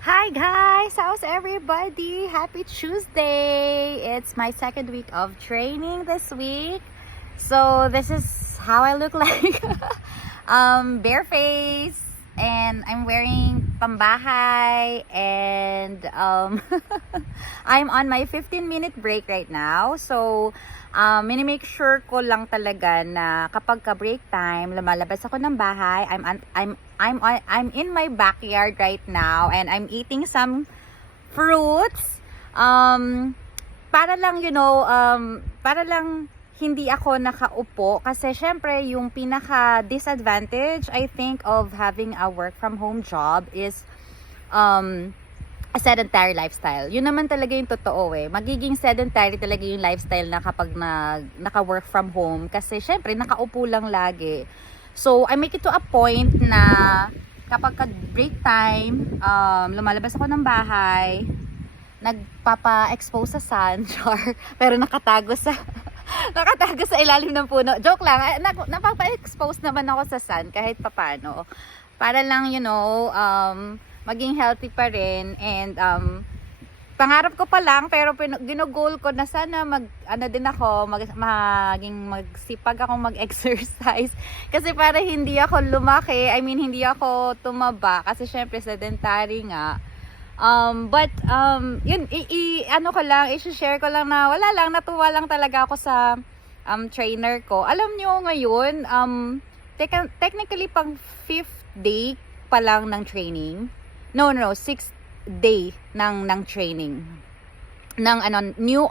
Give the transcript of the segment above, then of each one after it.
Hi guys! How's everybody? Happy Tuesday! It's my second week of training this week. So this is how I look like. Bare face, and I'm wearing pambahay, and I'm on my 15-minute break right now. So minimake sure ko lang talaga na kapag ka break time, lumalabas ako ng bahay. I'm in my backyard right now, and I'm eating some fruits. Para lang para lang hindi ako nakaupo, kasi syempre yung pinaka disadvantage I think of having a work from home job is a sedentary lifestyle. Yun naman talaga yung totoo eh. Magiging sedentary talaga yung lifestyle na kapag naka-work from home, kasi syempre nakaupo lang lagi. So I make it to a point na kapag break time, lumalabas ako ng bahay, nagpapa-expose sa sun, pero nakatago sa ilalim ng puno. Joke lang, napapa-expose naman ako sa sun kahit papano. Para lang, maging healthy pa rin. And pangarap ko pa lang, pero ginugol ko na sana magsipag akong mag-exercise. Kasi para hindi ako lumaki, hindi ako tumaba. Kasi syempre sedentary nga. Yun, i-share ko lang na wala lang, natuwa lang talaga ako sa trainer ko. Alam nyo ngayon, technically pang 5th day pa lang ng training. No, 6th day ng training. Ng new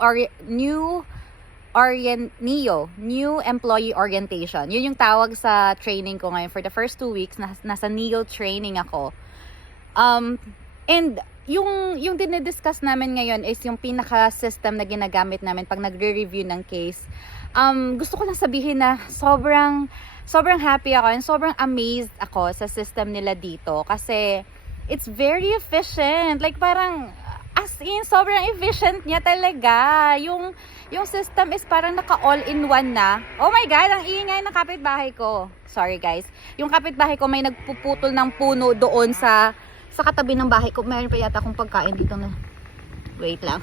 employee orientation. Yun yung tawag sa training ko ngayon. For the first 2 weeks, nasa NEO training ako. And yung dinidiscuss namin ngayon is yung pinaka-system na ginagamit namin pag nagre-review ng case. Gusto ko lang sabihin na sobrang happy ako and sobrang amazed ako sa system nila dito, kasi it's very efficient. Like parang as in sobrang efficient niya talaga. Yung system is parang naka-all-in-one na. Oh my God, ang ingay ng kapitbahay ko. Sorry guys. Yung kapitbahay ko may nagpuputol ng puno doon sa katabi ng bahay ko. Mayroon pa yata akong pagkain dito na. Wait lang.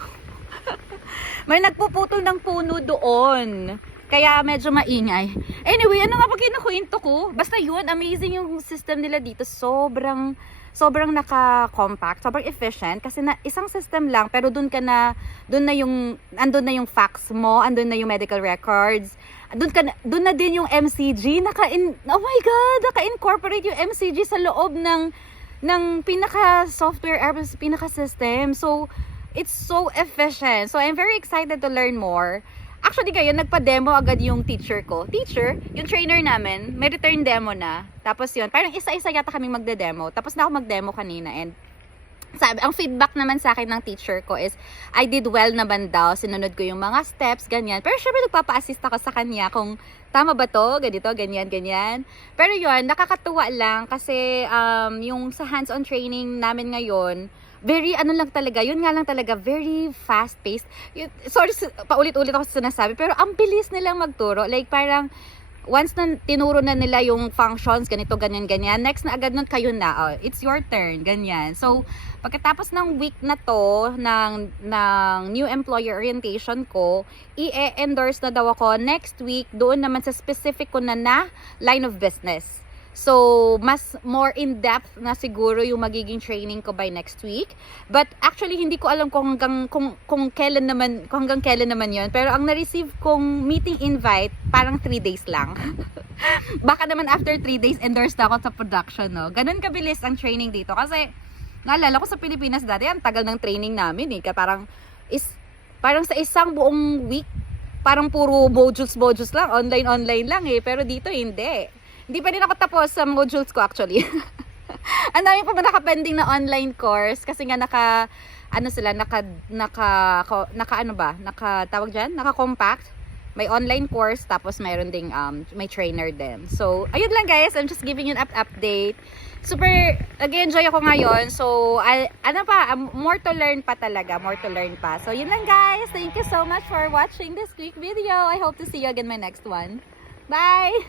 May nagpuputol ng puno doon. Kaya medyo maingay. Anyway, ano nga ba kinukwento ko? Basta yun, amazing yung system nila dito. Sobrang naka-compact, sobrang efficient, kasi isang system lang, pero andun na yung facts mo, andun na yung medical records, doon na din yung MCG, oh my God, naka-incorporate yung MCG sa loob ng pinaka-software, pinaka-system. So, it's so efficient. So, I'm very excited to learn more. Actually, nagpa-demo agad yung teacher ko. Yung trainer namin, may return demo na. Tapos yun, parang isa-isa yata kaming magde-demo. Tapos na ako mag-demo kanina, and sabi, ang feedback naman sa akin ng teacher ko is, I did well naman daw, sinunod ko yung mga steps, ganyan. Pero syempre, nagpapa-assist ako sa kanya kung tama ba to, ganito, ganyan. Pero yun, nakakatuwa lang kasi yung sa hands-on training namin ngayon, very lang talaga, yun nga lang talaga, very fast-paced. Sorry, paulit-ulit ako sa sinasabi, pero ang bilis nilang magturo. Like parang, once na tinuro na nila yung functions, ganito, ganyan, next na agad nun kayo na, it's your turn, ganyan. So, pagkatapos ng week na to, ng new employer orientation ko, i-endorse na daw ako next week, doon naman sa specific ko na line of business. So, mas more in-depth na siguro yung magiging training ko by next week. But actually, hindi ko alam kung hanggang kailan naman yun. Pero ang na-receive kong meeting invite, parang 3 days lang. Baka naman after 3 days, endorse na ako sa production, no? Ganun kabilis ang training dito. Kasi, naalala ko sa Pilipinas dati, ang tagal ng training namin, eh. Parang sa isang buong week, parang puro modules lang. Online lang, eh. Pero dito, hindi. Hindi pa rin ako tapos sa modules ko actually. Ang dami pa nakapending na online course kasi nga naka-compact. May online course, tapos mayroon ding may trainer din. So, ayun lang guys, I'm just giving you an update. Super nag-enjoy ako ngayon. So, more to learn pa talaga, So, yun lang guys. Thank you so much for watching this quick video. I hope to see you again in my next one. Bye!